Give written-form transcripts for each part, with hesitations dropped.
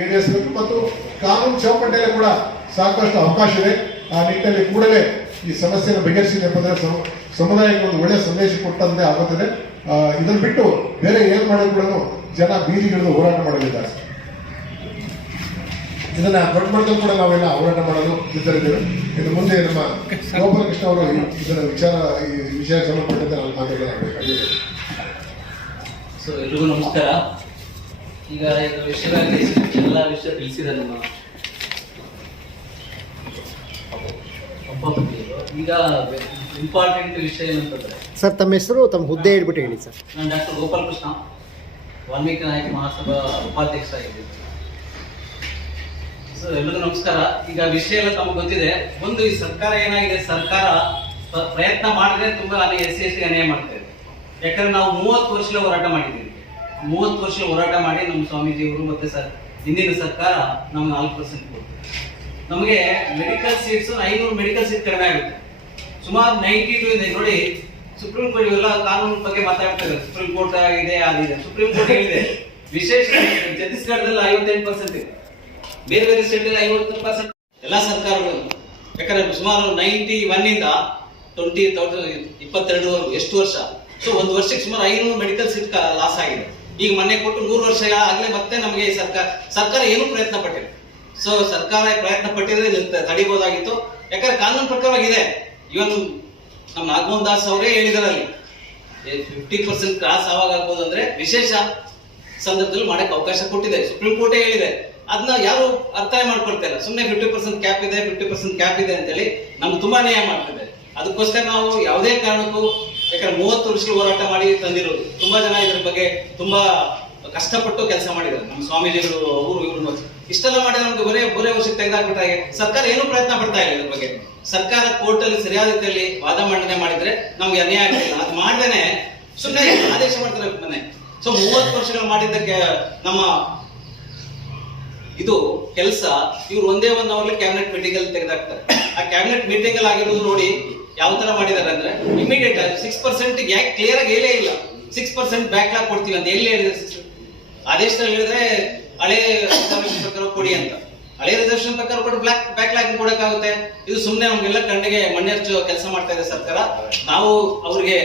ಈಡೇರಿಸಬೇಕು ಮತ್ತು ಕಾನೂನು ಚೌಕಟ್ಟಲ್ಲಿ ಕೂಡ ಸಾಕಷ್ಟು ಅವಕಾಶ ಇದೆ. ಆ ನಿಟ್ಟಿನಲ್ಲಿ ಕೂಡಲೇ ಈ ಸಮಸ್ಯೆಯನ್ನು ಬಗೆಹರಿಸಿದೆ ಅಂತಂದ್ರೆ ಸಮುದಾಯಕ್ಕೆ ಒಂದು ಒಳ್ಳೆಯ ಸಂದೇಶ ಕೊಟ್ಟಂತೆ ಆಗುತ್ತದೆ. ಇದನ್ನು ಬಿಟ್ಟು ಬೇರೆ ಏನ್ ಮಾಡೋದು ಕೂಡ ಜನ ಬೀದಿಗಿಳಿದು ಹೋರಾಟ ಮಾಡಲಿದ್ದಾರೆ. ಇದನ್ನ ದೊಡ್ಡ ಮಟ್ಟದಲ್ಲಿ ಕೂಡ ನಾವೆಲ್ಲ ಹೋರಾಟ ಮಾಡಲು ಸಿದ್ಧರಿದ್ದೇವೆ. ಇನ್ನು ಮುಂದೆ ನಮ್ಮ ಗೋಪಾಲಕೃಷ್ಣ ಅವರು ಇದರ ಈ ವಿಷಯ ಸಂಬಂಧಪಟ್ಟಂತೆ ನಾವು ಮಾತಾಡಬೇಕಾಗಿದೆ. ಸೊ ಎಲ್ರಿಗೂ ನಮಸ್ಕಾರ. ಈಗ ಇದು ವಿಷಯವಾಗಿ ಎಲ್ಲ ವಿಷಯ ತಿಳಿಸಿದೆ ನಮ್ಮ ಈಗ ಇಂಪಾರ್ಟೆಂಟ್ ವಿಷಯ ಏನಂತಂದ್ರೆ ಸರ್ ತಮ್ಮ ಹೆಸರು ತಮ್ಮ ಹುದ್ದೆ ಹೇಳ್ಬಿಟ್ಟು ಹೇಳಿ ಸರ್. ನಾನು ಡಾಕ್ಟರ್ ಗೋಪಾಲಕೃಷ್ಣ, ವಾಲ್ಮೀಕಿ ನಾಯಕ ಮಹಾಸಭಾ ಉಪಾಧ್ಯಕ್ಷ ಆಗಿದ್ದೀನಿ. ಸೊ ಎಲ್ರಿಗೂ ನಮಸ್ಕಾರ. ಈಗ ವಿಷಯ ಎಲ್ಲ ತಮಗೆ ಗೊತ್ತಿದೆ. ಒಂದು ಈ ಸರ್ಕಾರ ಏನಾಗಿದೆ, ಸರ್ಕಾರ ಪ್ರಯತ್ನ ಮಾಡಿದ್ರೆ ತುಂಬಾ SC ಅನ್ಯಾಯ ಮಾಡ್ತಾ ಇದೆ. ಯಾಕಂದ್ರೆ ನಾವು 30 ವರ್ಷ ಹೋರಾಟ ಮಾಡಿದ್ದೀವಿ. 30 ವರ್ಷ ಹೋರಾಟ ಮಾಡಿ ನಮ್ಮ ಸ್ವಾಮೀಜಿಯವರು ಮತ್ತೆ ಹಿಂದಿನ ಸರ್ಕಾರ ನಮ್ಗೆ 4% ಕೊಡ್ತಾರೆ. ನಮಗೆ ಮೆಡಿಕಲ್ ಸೀಟ್ಸ್ 500 ಮೆಡಿಕಲ್ ಸೀಟ್ ಕಡಿಮೆ ಆಗುತ್ತೆ. ಸುಮಾರು 92 ಇದೆ ನೋಡಿ. ಸುಪ್ರೀಂ ಕೋರ್ಟ್ ಇವೆಲ್ಲ ಕಾನೂನು ಬಗ್ಗೆ ಮಾತಾಡ್ತಾರೆ. ಸುಪ್ರೀಂ ಕೋರ್ಟ್ ಆಗಿದೆ ಆಗಿದೆ. ಸುಪ್ರೀಂ ಕೋರ್ಟ್ ಹೇಳಿದೆ ವಿಶೇಷ ಛತ್ತೀಸ್ಗಢದಲ್ಲಿ 58% ಇದೆ, ಬೇರೆ ಬೇರೆ ಸ್ಟೇಟ್ ಅಲ್ಲಿ 50% ಎಲ್ಲ ಸರ್ಕಾರಗಳು. ಯಾಕಂದ್ರೆ ಸುಮಾರು 91 ಇಂದ 2022 ಎಷ್ಟು ವರ್ಷ. ಸೊ ಒಂದು ವರ್ಷಕ್ಕೆ ಸುಮಾರು 500 ಮೆಡಿಕಲ್ ಸೀಟ್ ಲಾಸ್ ಆಗಿದೆ. ಈಗ ಮೊನ್ನೆ ಕೊಟ್ಟು 100 ವರ್ಷ ಆಗಲೇ ಮತ್ತೆ ನಮಗೆ ಸರ್ಕಾರ ಏನು ಪ್ರಯತ್ನ ಪಟ್ಟಿಲ್ಲ. ಸೊ ಸರ್ಕಾರ ಪ್ರಯತ್ನ ಪಟ್ಟಿದ್ರೆ ತಡಿಬಹುದಾಗಿತ್ತು. ಯಾಕಂದ್ರೆ ಕಾನೂನು ಪ್ರಕಾರವಾಗಿದೆ. ಇವನ್ ನಮ್ಮ ನಾಗಮೋಹನ್ ದಾಸ್ ಅವರೇ ಹೇಳಿದಾರಲ್ಲಿ 50% ಕ್ರಾಸ್ ಆವಾಗ ಆಗ್ಬೋದು ಅಂದ್ರೆ ವಿಶೇಷ ಸಂದರ್ಭದಲ್ಲಿ ಮಾಡಕ್ಕೆ ಅವಕಾಶ ಕೊಟ್ಟಿದೆ. ಸುಪ್ರೀಂ ಕೋರ್ಟೇ ಹೇಳಿದೆ. ಅದನ್ನ ಯಾರು ಅರ್ಥ ಮಾಡ್ಕೊಳ್ತಾರೆ. ಸುಮ್ಮನೆ 50% ಕ್ಯಾಪ್ ಇದೆ 50% ಕ್ಯಾಪ್ ಇದೆ ಅಂತೇಳಿ ನಮ್ಗೆ ತುಂಬಾ ನ್ಯಾಯ ಮಾಡ್ತಿದೆ. ಅದಕ್ಕೋಸ್ಕರ ನಾವು ಯಾವುದೇ ಕಾರಣಕ್ಕೂ, ಯಾಕಂದ್ರೆ 30 ವರ್ಷ ಹೋರಾಟ ಮಾಡಿ ತಂದಿರೋದು. ತುಂಬಾ ಜನ ಇದ್ರ ಬಗ್ಗೆ ತುಂಬಾ ಕಷ್ಟಪಟ್ಟು ಕೆಲಸ ಮಾಡಿದ್ದಾರೆ. ನಮ್ಮ ಸ್ವಾಮೀಜಿಗಳು ಅವರು ಇವರು ಇಷ್ಟೆಲ್ಲ ಮಾಡಿ ನಮ್ಗೆ ಬರೇ ವರ್ಷಕ್ಕೆ ತೆಗೆದಾಕ್ಬಿಟ್ಟಾಗೆ ಸರ್ಕಾರ ಏನು ಪ್ರಯತ್ನ ಪಡ್ತಾ ಇಲ್ಲ ಇದ್ರ ಬಗ್ಗೆ. ಸರ್ಕಾರ ಕೋರ್ಟ್ ಅಲ್ಲಿ ಸರಿಯಾದ ರೀತಿಯಲ್ಲಿ ವಾದ ಮಂಡನೆ ಮಾಡಿದ್ರೆ ನಮ್ಗೆ ಅನ್ಯಾಯ ಆಗಿಲ್ಲ. ಅದು ಮಾಡ್ದೇನೆ ಸುಮ್ಮನೆ ಆದೇಶ ಮಾಡ್ತಾರೆ ಮೊನ್ನೆ. ಸೊ 30 ವರ್ಷಗಳು ಮಾಡಿದ್ದಕ್ಕೆ ನಮ್ಮ ಇದು ಕೆಲಸ ಇವ್ರು ಒಂದೇ 1 ಅವರ್ಲಿ ಕ್ಯಾಬಿನೆಟ್ ಮೀಟಿಂಗ್ ಅಲ್ಲಿ ತೆಗೆದಾಕ್ತಾರೆ. ಆ ಕ್ಯಾಬಿನೆಟ್ ಮೀಟಿಂಗ್ ಅಲ್ಲಿ ಆಗಿರೋದು ನೋಡಿ ಯಾವ ತರ ಮಾಡಿದ್ದಾರೆ ಅಂದ್ರೆ ಇಮಿಡಿಯೇಟ್ ಆಗಿ 6% ಯಾಕೆ ಕ್ಲಿಯರ್ ಆಗಿ ಹೇಳೇ ಇಲ್ಲ. 6% ಬ್ಯಾಕ್ಲಾಗ್ ಕೊಡ್ತೀವಿ ಅಂತ ಎಲ್ಲಿ ಹೇಳಿದ್ರೆ ಆದೇಶದಲ್ಲಿ ಹೇಳಿದ್ರೆ ಹಳೆ ರಿಸರ್ವೇಶನ್ ಪ್ರಕಾರ ಕೊಡಿ ಅಂತ. ಹಳೆ ರಿಸರ್ವೇಶನ್ ಪ್ರಕಾರ ಕೊಟ್ಟು ಬ್ಯಾಕ್ಲಾಗ್ ಕೊಡಕ್ಕಾಗುತ್ತೆ? ಇದು ಸುಮ್ಮನೆ ನಮ್ಗೆಲ್ಲ ಕಣ್ಣಿಗೆ ಮಣ್ಣೆರ್ಚು ಕೆಲಸ ಮಾಡ್ತಾ ಇದೆ ಸರ್ಕಾರ. ನಾವು ಅವ್ರಿಗೆ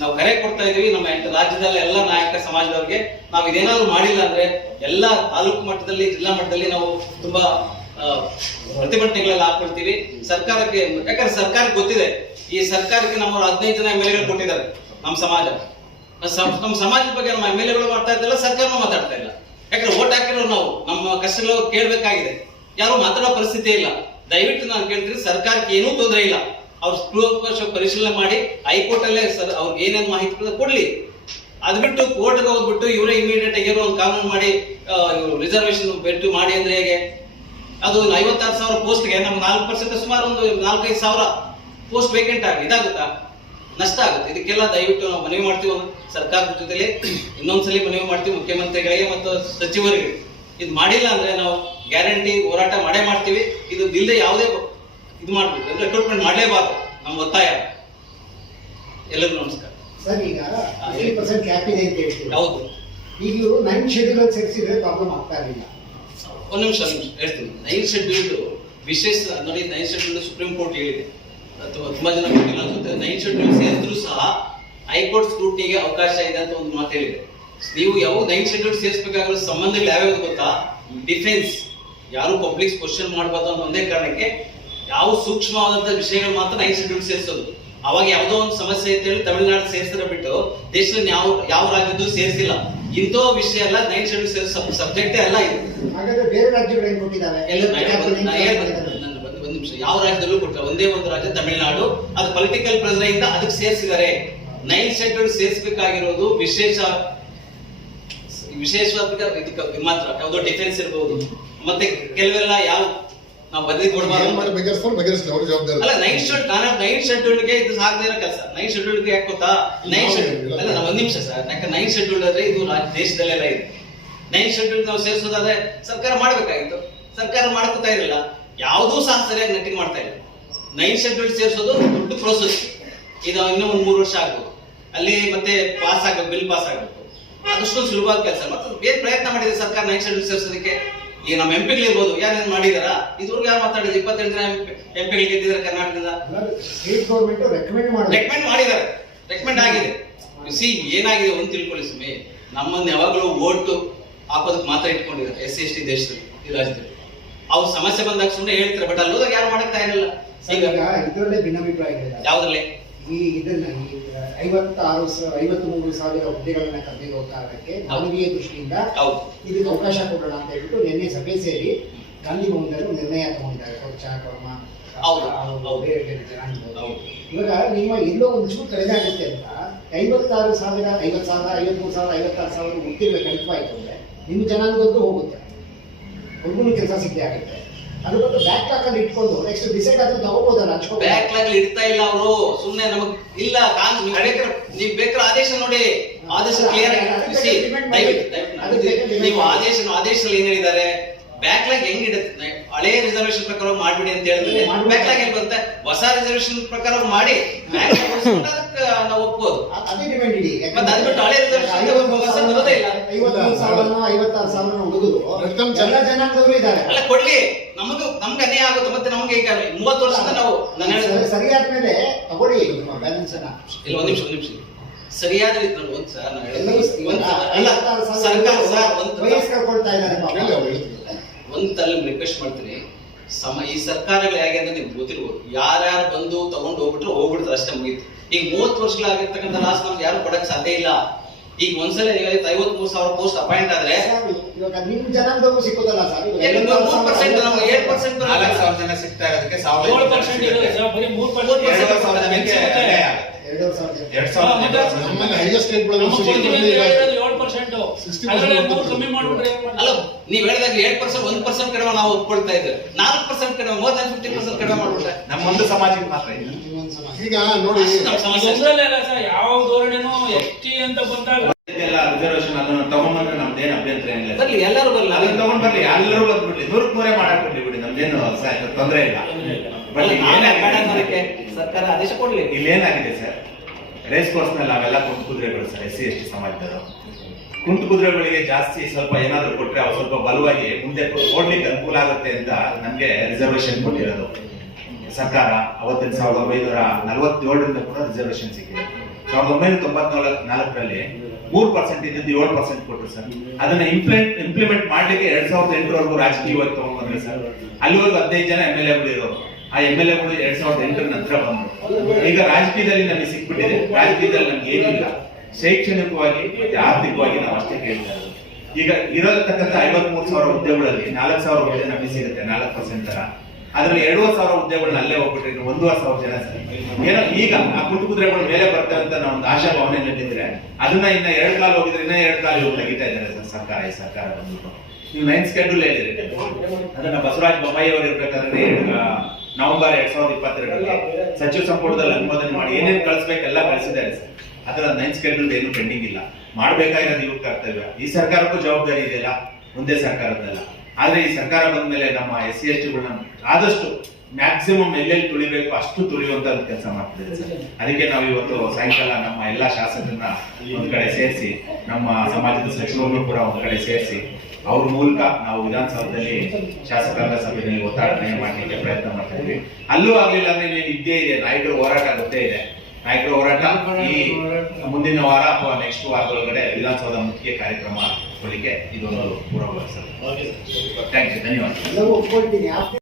ನಾವು ಕರೆ ಕೊಡ್ತಾ ಇದೀವಿ. ನಮ್ಮ ರಾಜ್ಯದಲ್ಲಿ ಎಲ್ಲ ನಾಯಕ ಸಮಾಜದವ್ರಿಗೆ ನಾವು ಇದೇನಾದ್ರು ಮಾಡಿಲ್ಲ ಅಂದ್ರೆ ಎಲ್ಲ ತಾಲೂಕು ಮಟ್ಟದಲ್ಲಿ ಜಿಲ್ಲಾ ಮಟ್ಟದಲ್ಲಿ ನಾವು ತುಂಬಾ ಪ್ರತಿಭಟನೆಗಳೆಲ್ಲ ಹಾಕೊಳ್ತೀವಿ ಸರ್ಕಾರಕ್ಕೆ. ಯಾಕಂದ್ರೆ ಸರ್ಕಾರಕ್ಕೆ ಗೊತ್ತಿದೆ ಈ ಸರ್ಕಾರಕ್ಕೆ ನಮ್ಮ 15 ಜನ MLA ಕೊಟ್ಟಿದ್ದಾರೆ ನಮ್ಮ ಸಮಾಜ. ನಮ್ಮ ಸಮಾಜದ ಬಗ್ಗೆ ನಮ್ಮ MLA ಮಾಡ್ತಾ ಇದ್ದಲ್ಲ, ಸರ್ಕಾರನೂ ಮಾತಾಡ್ತಾ ಇಲ್ಲ. ಯಾಕಂದ್ರೆ ಓಟ್ ಹಾಕಿರೋ ನಾವು ನಮ್ಮ ಕಷ್ಟಗಳು ಕೇಳಬೇಕಾಗಿದೆ. ಯಾರು ಮಾತಾಡೋ ಪರಿಸ್ಥಿತಿ ಇಲ್ಲ. ದಯವಿಟ್ಟು ನಾನು ಕೇಳ್ತೀನಿ, ಸರ್ಕಾರಕ್ಕೆ ಏನೂ ತೊಂದರೆ ಇಲ್ಲ. ಅವ್ರು ಕೂಲಂಕಷ ಪರಿಶೀಲನೆ ಮಾಡಿ ಹೈಕೋರ್ಟ್ ಅಲ್ಲೇ ಅವ್ರಿಗೆ ಏನೇನು ಮಾಹಿತಿ ಕೊಡ್ಲಿ. ಅದ್ ಬಿಟ್ಟು ಕೋರ್ಟ್ಗೆ ಹೋಗ್ಬಿಟ್ಟು ಇವರೇ ಇಮಿಡಿಯೇಟ್ ಆಗಿ ಒಂದು ಕಾನೂನು ಮಾಡಿ ರಿಸರ್ವೇಶನ್ ಬೆಟ್ಟು ಮಾಡಿ ಅಂದ್ರೆ ಹೇಗೆ? ಅದು 56,000 ಪೋಸ್ಟ್ಗೆ ನಮ್ಗೆ 4% ಸುಮಾರು ಒಂದು 4-5 ಸಾವಿರ ಪೋಸ್ಟ್ ವೇಕೆಂಟ್ ಆಗಿ ಇದಾಗುತ್ತಾ? ನಷ್ಟ ಆಗುತ್ತೆ. ಇದಕ್ಕೆಲ್ಲ ದಯವಿಟ್ಟು ನಾವು ಮನವಿ ಮಾಡ್ತೀವಿ. ಸರ್ಕಾರದ ಜೊತೆಲಿ ಇನ್ನೊಂದ್ಸಲಿ ಮನವಿ ಮಾಡ್ತೀವಿ ಮುಖ್ಯಮಂತ್ರಿಗಳಿಗೆ ಮತ್ತು ಸಚಿವರಿಗೆ. ಇದು ಮಾಡಿಲ್ಲ ಅಂದ್ರೆ ನಾವು ಗ್ಯಾರಂಟಿ ಹೋರಾಟ ಮಾಡೇ ಮಾಡ್ತೀವಿ. ಇದು ಇಲ್ಲದೆ ಯಾವುದೇ ಇದು ಮಾಡ್ಬೇಕು ಅಂದ್ರೆ ರಿಕ್ರೂಟ್ಮೆಂಟ್ ಮಾಡಲೇಬಾರ್ದು ನಮ್ಮ ಒತ್ತಾಯ. ಎಲ್ಲರಿಗೂ ನಮಸ್ಕಾರ. ಸರ್ ಈಗ 80% ಕ್ಯಾಪ್ ಇದೆ ಅಂತ ಹೇಳ್ತೀವಿ. ಹೌದು. ಈಗ ಇವರು 9 ಶೆಡ್ಯೂಲ್ ಸೇರಿಸಿದ್ರೆ ಪ್ರಾಬ್ಲಮ್ ಆಗ್ತಾ ಇರಲಿಲ್ಲ. ಒಂದು ನಿಮಿಷ ಹೇಳ್ತೀನಿ. 9 ಶೆಡ್ಯೂಲ್ಡ್ ವಿಶೇಷ ನೋಡಿ. 9 ಶೆಡ್ಯೂಲ್ಡ್ ಸುಪ್ರೀಂ ಕೋರ್ಟ್ ಹೇಳಿದೆ. ಅಥವಾ ತುಂಬಾ ಜನ ಗೊತ್ತಿಲ್ಲ ಅನ್ಸುತ್ತೆ. 9 ಶೆಡ್ಯೂಲ್ ಸೇರಿದ್ರು ಸಹ ಹೈಕೋರ್ಟ್ ಸ್ಕ್ರೂಟಿನಿಗೆ ಅವಕಾಶ ಇದೆ ಅಂತ ಒಂದು ಮಾತು ಹೇಳಿದೆ. ನೀವು ಯಾವ 9 ಶೆಡ್ಯೂಲ್ ಸೇರಿಸಬೇಕಾಗಿರೋ ಸಂಬಂಧಗಳು ಯಾವ್ಯಾವ್ದು ಗೊತ್ತಾ? ಡಿಫೆನ್ಸ್, ಯಾರು ಪಬ್ಲಿಕ್ ಕ್ವಶನ್ ಮಾಡಬಾರ್ದು ಅನ್ನೋ ಒಂದೇ ಕಾರಣಕ್ಕೆ ಯಾವ ಸೂಕ್ಷ್ಮವಾದಂತ ವಿಷಯಗಳು ಮಾತ್ರ 9 ಶೆಡ್ಯೂಲ್ ಸೇರಿಸೋದು. ಅವಾಗ ಯಾವುದೋ ಒಂದು ಸಮಸ್ಯೆ ಅಂತ ಹೇಳಿ ತಮಿಳುನಾಡು ಸೇರಿಸಿದ್ರೆ ಬಿಟ್ಟು ದೇಶದಲ್ಲಿ ಯಾವ ರಾಜ್ಯದ್ದು ಸೇರಿಸಿಲ್ಲ. ಇಂಥ ವಿಷಯ ಎಲ್ಲ 9 ಶೆಡ್ಯೂಲ್ ಸೇರಿಸೋ ಸಬ್ಜೆಕ್ಟೇ ಅಲ್ಲ ಇದು. ಹಾಗಾದ್ರೆ ಬೇರೆ ರಾಜ್ಯಗಳು ಏನು ಕೊಟ್ಟಿದ್ದಾರೆ? ಒಂದು ನಿಮಿಷ. ಯಾವ ರಾಜ್ಯದಲ್ಲೂ ಕೊಟ್ಟಿಲ್ಲ. ಒಂದೇ ಒಂದು ರಾಜ್ಯ ತಮಿಳುನಾಡು. ಅದು ಪೊಲಿಟಿಕಲ್ ಪ್ರೆಷರ್ ಇಂದ ಅದಕ್ಕೆ ಸೇರಿಸಿದ್ದಾರೆ. 9 ಶೆಡ್ಯೂಲ್ ಸೇರಿಸಬೇಕಾಗಿರೋದು ಇದಕ್ಕೆ ಮಾತ್ರ. ಯಾವುದೋ ಡಿಫೆನ್ಸ್ ಇರಬಹುದು. ಮತ್ತೆ ಕೆಲವೆಲ್ಲ ಯಾವ ನಾವು ಬದಲಿ ಕೊಡಬಾರ್ದು. ಅಲ್ಲ 9 ಶೆಡ್ಯೂಲ್ಗೆ ಇದು ಆಗದೇ ಇರೋ ಕೆಲಸ. 9 ಶೆಡ್ಯೂಲ್ಗೆ ಯಾಕೆ ಗೊತ್ತಾ? 9 ಶೆಡ್ಯೂಲ್ ಅಲ್ಲ, ಒಂದ್ ನಿಮಿಷ ಸರ್. ಯಾಕೆ 9 ಶೆಡ್ಯೂಲ್ ಆದ್ರೆ ಇದು ದೇಶದಲ್ಲೆಲ್ಲ ಇದೆ. 9 ಶೆಡ್ಯೂಲ್ ನಾವು ಸೇರಿಸೋದಾದ್ರೆ ಸರ್ಕಾರ ಮಾಡ್ಬೇಕಾಗಿತ್ತು. ಸರ್ಕಾರ ಮಾಡ್ಕೋತಾ ಇರಲಿಲ್ಲ. ಯಾವುದೂ ಸಹ ಸರಿಯಾಗಿ ನೆಟ್ಟಿಂಗ್ ಮಾಡ್ತಾ ಇಲ್ಲ. 9 ಶೆಡ್ಯೂಲ್ ಸೇರಿಸೋದು ದೊಡ್ಡ ಪ್ರೋಸೆಸ್. ಇದು ಇನ್ನೂ ಒಂದು 3 ವರ್ಷ ಆಗ್ಬೋದು. ಅಲ್ಲಿ ಮತ್ತೆ ಪಾಸ್ ಆಗ್ಬೇಕು, ಬಿಲ್ ಪಾಸ್ ಆಗ್ಬೇಕು. ಅದಷ್ಟೊಂದು ಸುಲಭವಾದ ಕೆಲಸ ಮತ್ತು ಬೇರೆ ಪ್ರಯತ್ನ ಮಾಡಿದೆ ಸರ್ಕಾರ ನೈನ್ ಶೆಡ್ಯೂಲ್ ಸೇರಿಸೋದಕ್ಕೆ. ಈಗ ನಮ್ಮ ಎಂಪಿಗಳಿರ್ಬೋದು ಯಾರೇನು ಮಾಡಿದಾರಾ? ಇದುವರೆಗೂ ಯಾರು ಮಾತಾಡಿದ್ರು? 28 ಜನ ಎಂಪಿಗಳು ಗೆದ್ದಿದ್ದಾರೆ ಕರ್ನಾಟಕದಿಂದ. ಸ್ಟೇಟ್ ಗೌರ್ಮೆಂಟ್ ರೆಕಮೆಂಡ್ ಮಾಡಿದ್ದಾರೆ, ರೆಕಮೆಂಡ್ ಆಗಿದೆ. ಸಿ ಏನಾಗಿದೆ ಒಂದು ತಿಳ್ಕೊಳ್ಳಿ ಸುಮ್ಮನೆ, ನಮ್ಮನ್ನ ಯಾವಾಗಲೂ ಓಟು ಹಾಕೋದಕ್ಕೆ ಮಾತ್ರ ಇಟ್ಕೊಂಡಿದ್ದಾರೆ SC/ST ದೇಶದಲ್ಲಿ, ಈ ರಾಜ್ಯದಲ್ಲಿ. ಅವ್ರ ಸಮಸ್ಯೆ ಬಂದಾಗ ಸುಮ್ಮನೆ ಹೇಳ್ತಾರೆ, ಬಟ್ ಅಲ್ಲಿ ಹೋದಾಗ ಯಾರು ಮಾಡಕ್ ತಯಾರಿಲ್ಲ. ಈಗ ಇದರಲ್ಲೇ ಭಿನ್ನಾಭಿಪ್ರಾಯಗಳಿದೆ. ಯಾವ್ದ್ರಲ್ಲಿ ಇದನ್ನ 53,000 ಹುದ್ದೆಗಳನ್ನ ಕರೆದಿರೋ ಕಾರಣಕ್ಕೆ ಮಾನವೀಯ ದೃಷ್ಟಿಯಿಂದ ಹೌದು ಇದಕ್ಕೆ ಅವಕಾಶ ಕೊಡೋಣ ಅಂತ ಹೇಳ್ಬಿಟ್ಟು ನಿನ್ನೆ ಸಭೆ ಸೇರಿ ಗಾಂಧಿ ಭವನದಲ್ಲಿ ಒಂದು ನಿರ್ಣಯ ತಗೊಂಡಿದ್ದಾರೆ. ಕೊಚ್ಚ ಕೊರ್ಮ ಬೇರೆ ಬೇರೆ ಜನಾಂಗದವರು. ಇವಾಗ ನಿಮ್ಮ ಎಲ್ಲೋ ಒಂಚೂರು ಕಡಿಮೆ ಆಗುತ್ತೆ ಅಂತ 56,000, 50,000, 53,000, 56,000 ಹುದ್ದೆಗಳ ಕಡಿತವಾಯಿತು ಅಂದ್ರೆ ನಿಮ್ಮ ಜನಾಂಗದ್ದು ಹೋಗುತ್ತೆ, ಒಬ್ಬನು ಕೆಲಸ ಸಿಗದೆ ಆಗುತ್ತೆ. ಅದ್ರ ಬಗ್ಗೆ ಬ್ಯಾಕ್ ಲಾಕ್ ಅಲ್ಲಿ ಇಟ್ಕೊಂಡು ನೆಕ್ಸ್ಟ್ ಡಿಸೈಡ್ ಆದ್ರೆ ತಗೋಬಹುದಲ್ಲ, ಹಂಚ್ಕೊಂಡು ಬ್ಯಾಕ್ ಲಾಗ್ ಇಡ್ತಾ ಇಲ್ಲ ಅವರು. ಸುಮ್ಮನೆ ನಮಗ್ ಇಲ್ಲ ನೀವು ಬೇಕಾದ್ರೆ ಆದೇಶ ನೋಡಿ, ಆದೇಶ ಕ್ಲಿಯರ್ ನೀವು ಆದೇಶದಲ್ಲಿ ಏನ್ ಹೇಳಿದ್ದಾರೆ, ಬ್ಯಾಕ್ ಲಾಗ್ ಹೆಂಗ್ ಇಡುತ್ತೆ, ಹಳೆ ರಿಸರ್ವೇಶನ್ ಪ್ರಕಾರ ಮಾಡ್ಬಿಡಿ ಅಂತ ಹೇಳಿದ್ರೆ ಬ್ಯಾಕ್ ಲಾಗ್ ಹೆಂಗ್ ಬರುತ್ತೆ? ಹೊಸ ರಿಸರ್ವೇಶನ್ ಪ್ರಕಾರ ಮಾಡಿ ಅದಕ್ಕೆ ನಾವು ಒಪ್ಬೋದು. ಅದೇ ಡಿಮ್ಯಾಂಡ್ ಇಡಿ. ಮತ್ತೆ ಅದ್ ಬಿಟ್ಟು ಹಳೆ ರಿಸರ್ವೇಶನ್ ಬರೋದೇ ಇಲ್ಲ. 53,000 56,000 ಹುಡುಗರು ಎಲ್ಲ ಜನಾಂಗದವರು ಇದ್ದಾರೆ. ಅಲ್ಲ ಕೊಡ್ಲಿ, ನಮ್ಗೆ ಅನ್ಯಾಯ ಆಗುತ್ತೆ. ಮತ್ತೆ ನಮ್ಗೆ ಈಗ 30 ವರ್ಷದಿಂದ ನಾವು ಸರಿಯಾದ ಮೇಲೆ ತಗೊಳ್ಳಿ ಬ್ಯಾಲೆನ್ಸ್ ಅನ್ನ. ಇಲ್ಲ ಒಂದ್ ನಿಮಿಷ ಸರಿಯಾದ ರೀತಿ ನೋಡಿ. ಒಂದ್ ಸರ್ ಒಂದ್ಸಲ ರಿಕ್ವೆಸ್ಟ್ ಮಾಡ್ತೀನಿ, ಈ ಸರ್ಕಾರಗಳು ಹೇಗೆ ಅಂತ ನಿಮ್ಗೆ ಗೊತ್ತಿರ್ಬೋದು. ಯಾರ್ಯಾರು ಬಂದು ತಗೊಂಡು ಹೋಗ್ಬಿಡ್ತಾರೆ ಅಷ್ಟೇ, ಮುಗೀತು. ಈಗ 30 ವರ್ಷಗಳಾಗಿರ್ತಕ್ಕಂಥ ಲಾಸ್ ನಮ್ಗೆ ಯಾರು ಕೊಡಕ್ ಸಾಧ್ಯ ಇಲ್ಲ. ಈಗ ಒಂದ್ಸಲ 53,000 ಪೋಸ್ಟ್ ಅಪಾಯಿಂಟ್ ಆದ್ರೆ ಇವಾಗ ನಿಮ್ ಜನಾಂಗದವರು ಸಿಕ್ಕೋದಲ್ಲ ಸರ್. 3% ನಮ್ಗೆ 7% 4,000 ಜನ ಸಿಗ್ತಾ ಇರೋದಕ್ಕೆ 7% ಇರೋದು ಸರ್, ಬರೀ 3% ನಮ್ಮಲ್ಲಿ ಹೈಯೆಸ್ಟ್ ರೇಟ್ ಕಮ್ಮಿ ಮಾಡ್ಬಿಟ್ರೆ ಅಲ್ಲ, ನೀವ್ ಹೇಳಿದಾಗ 7% 1% ಕಡಿಮೆ ನಾವು ಒಪ್ಕೊಳ್ತಾ ಇದ್ದೇವೆ. 4% ಕಡಿಮೆ, more than 50% ಕಡಿಮೆ ಮಾಡ್ಬಿಟ್ರೆ ನಮ್ಮ ಒಂದು ಸಮಾಜಕ್ಕೆ ಮಾತ್ರ ಇಲ್ಲ. ಈಗ ನೋಡಿ ಅಲ್ಲ ಸರ್, ಯಾವ ಧೋರಣೆನೂ ST ಅಂತ ಬಂದಾಗ ಎಲ್ಲ ರಿಸರ್ವೇಶನ್ ಅದನ್ನ ತಗೊಂಡ್ಬಂದ್ರೆ ನಮ್ದೇನು ಅಭ್ಯಂತರ ಏನಿಲ್ಲ. ಬರ್ಲಿ, ಎಲ್ಲರೂ ಬರ್ಲಿ, ಅದನ್ನ ತಗೊಂಡ್ ಬರ್ಲಿ, ಎಲ್ಲರೂ ಬಂದ್ಬಿಡ್ಲಿ, 100ಕ್ಕೆ 100 ಮಾಡಕ್ ಕೊಡ್ಲಿ ಬಿಡಿ, ನಮ್ದೇನು ತೊಂದರೆ ಇಲ್ಲ. ಬಟ್ ಮಾಡೋದಕ್ಕೆ ಸರ್ಕಾರ ಆದೇಶ ಕೊಡ್ಲಿ. ಇಲ್ಲೇನಾಗಿದೆ ಸರ್, ರೇಸ್ ಕೋರ್ಸ್ ನಲ್ಲಿ ನಾವೆಲ್ಲ ಕುಂಟು ಕುದುರೆಗಳು ಸರ್, SC/ST ಸಮಾಜದವರು. ಕುಂಟು ಕುದುರೆಗಳಿಗೆ ಜಾಸ್ತಿ ಸ್ವಲ್ಪ ಏನಾದ್ರು ಕೊಟ್ರೆ ಅವ್ರು ಸ್ವಲ್ಪ ಬಲವಾಗಿ ಮುಂದೆ ಓಡ್ಲಿಕ್ಕೆ ಅನುಕೂಲ ಆಗುತ್ತೆ ಅಂತ ನಮ್ಗೆ ರಿಸರ್ವೇಶನ್ ಕೊಟ್ಟಿರೋದು ಸರ್ಕಾರ. ಅವತ್ತಿನ 1947ರಿಂದ ಕೂಡ ರಿಸರ್ವೇಶನ್ ಸಿಕ್ಕಿದೆ. 1994ರಲ್ಲಿ 3% ಇದ್ದಿದ್ದು 7% ಕೊಟ್ಟರು ಸರ್. ಅದನ್ನ ಇಂಪ್ಲಿಮೆಂಟ್ ಮಾಡ್ಲಿಕ್ಕೆ 2008 ರಾಜಕೀಯವಾಗಿ ತಗೊಂಡ್ಬಂದ್ರೆ ಸರ್. ಅಲ್ಲಿವರೆಗೂ 15 ಜನ MLA ಇರೋರು. ಆ MLA 2008 ನಂತರ ಬಂದ್ರು. ಈಗ ರಾಜಕೀಯದಲ್ಲಿ ನಮಗೆ ಸಿಕ್ಬಿಟ್ಟಿದೆ. ರಾಜಕೀಯದಲ್ಲಿ ನಮ್ಗೆ ಏನಿಲ್ಲ, ಶೈಕ್ಷಣಿಕವಾಗಿ ಮತ್ತೆ ಆರ್ಥಿಕವಾಗಿ ನಾವು ಅಷ್ಟೇ ಕೇಳ್ತಾ ಇರೋದು. ಈಗ ಇರತಕ್ಕಂಥ 53,000 ಹುದ್ದೆಗಳಲ್ಲಿ 4,000 ಹುದ್ದೆ ನಮಗೆ ಸಿಗುತ್ತೆ, 4% ತರ. ಅದ್ರಲ್ಲಿ 2,000 ಹುದ್ದೆಗಳನ್ನ ಅಲ್ಲೇ ಹೋಗ್ಬಿಟ್ರೆ 1,000 ಜನ ಸರ್. ಏನೋ ಈಗ ಆ ಕುಂಟು ಕುದುರೆಗಳು ಮೇಲೆ ಬರ್ತವೆ ಅಂತ ನಾವು ಒಂದು ಆಶಾ ಭಾವನೆ ನಟ್ಟಿದ್ರೆ ಅದನ್ನ ಇನ್ನ 2 ಕಾಲು ಹೋಗಿದ್ರೆ ಇನ್ನ 2 ಕಾಲು ಹೋಗಿ ತೆಗಿತಾ ಇದ್ದಾರೆ ಸರ್ ಸರ್ಕಾರ. ಈ ಸರ್ಕಾರ ಬಂದ್ಬಿಟ್ಟು ನೀವು 9th ಶೆಡ್ಯೂಲ್ ಹೇಳಿದ್ರಿ, ಅದನ್ನ ಬಸವರಾಜ ಬೊಮ್ಮಾಯಿ ಅವರು ಇರ್ಬೇಕಾದ್ರೆ ನವೆಂಬರ್ 2022ರಲ್ಲಿ ಸಚಿವ ಸಂಪುಟದಲ್ಲಿ ಅನುಮೋದನೆ ಮಾಡಿ ಏನೇನು ಕಳಿಸ್ಬೇಕೆಲ್ಲ ಕಳಿಸಿದ್ದಾರೆ ಸರ್. ಅದರ 9th ಶೆಡ್ಯೂಲ್ ಏನು ಪೆಂಡಿಂಗ್ ಇಲ್ಲ. ಮಾಡ್ಬೇಕಾಗಿರೋದು ಇವ್ರ ಕರ್ತವ್ಯ. ಈ ಸರ್ಕಾರಕ್ಕೂ ಜವಾಬ್ದಾರಿ ಇದೆಯಲ್ಲ, ಒಂದೇ ಸರ್ಕಾರದ್ದಲ್ಲ. ಆದ್ರೆ ಈ ಸರ್ಕಾರ ಬಂದ ಮೇಲೆ ನಮ್ಮ SC/STಗಳನ್ನ ಆದಷ್ಟು ಮ್ಯಾಕ್ಸಿಮಮ್ ಎಲ್ಲೆಲ್ಲಿ ತುಳಿಬೇಕು ಅಷ್ಟು ತುಳಿಯುವಂತ ಕೆಲಸ ಮಾಡ್ತಿದ್ದೇವೆ ಸರ್. ಅದಕ್ಕೆ ನಾವು ಇವತ್ತು ಸಾಯಂಕಾಲ ನಮ್ಮ ಎಲ್ಲಾ ಶಾಸಕರನ್ನ ಒಂದ್ ಕಡೆ ಸೇರಿಸಿ, ನಮ್ಮ ಸಮಾಜದ ಸಚಿವರನ್ನು ಕೂಡ ಒಂದ್ ಕಡೆ ಸೇರಿಸಿ, ಅವ್ರ ಮೂಲಕ ನಾವು ವಿಧಾನಸೌಧದಲ್ಲಿ ಶಾಸಕಾಂಗ ಸಭೆಯಲ್ಲಿ ಒತ್ತಡ ಮಾಡಲಿಕ್ಕೆ ಪ್ರಯತ್ನ ಮಾಡ್ತಾ ಇದ್ವಿ. ಅಲ್ಲೂ ಆಗ್ಲಿಲ್ಲ ಅಂದ್ರೆ ಇದ್ದೇ ಇದೆ, ನಾಯಕರ ಹೋರಾಟ ಗೊತ್ತೇ ಇದೆ. ನಾಯಕರ ಹೋರಾಟ ಈ ಮುಂದಿನ ವಾರ ಅಥವಾ ನೆಕ್ಸ್ಟ್ ವಾರದೊಳಗಡೆ ವಿಧಾನಸೌಧ ಮುಖ್ಯ ಕಾರ್ಯಕ್ರಮ ಕೊಡಲಿಕ್ಕೆ ಇದೊಂದು ಪೂರ್ವಭಾವಿ ಸರ್. ಥ್ಯಾಂಕ್ ಯು, ಧನ್ಯವಾದ. ಒಪ್ಕೊಳ್ತೀನಿ.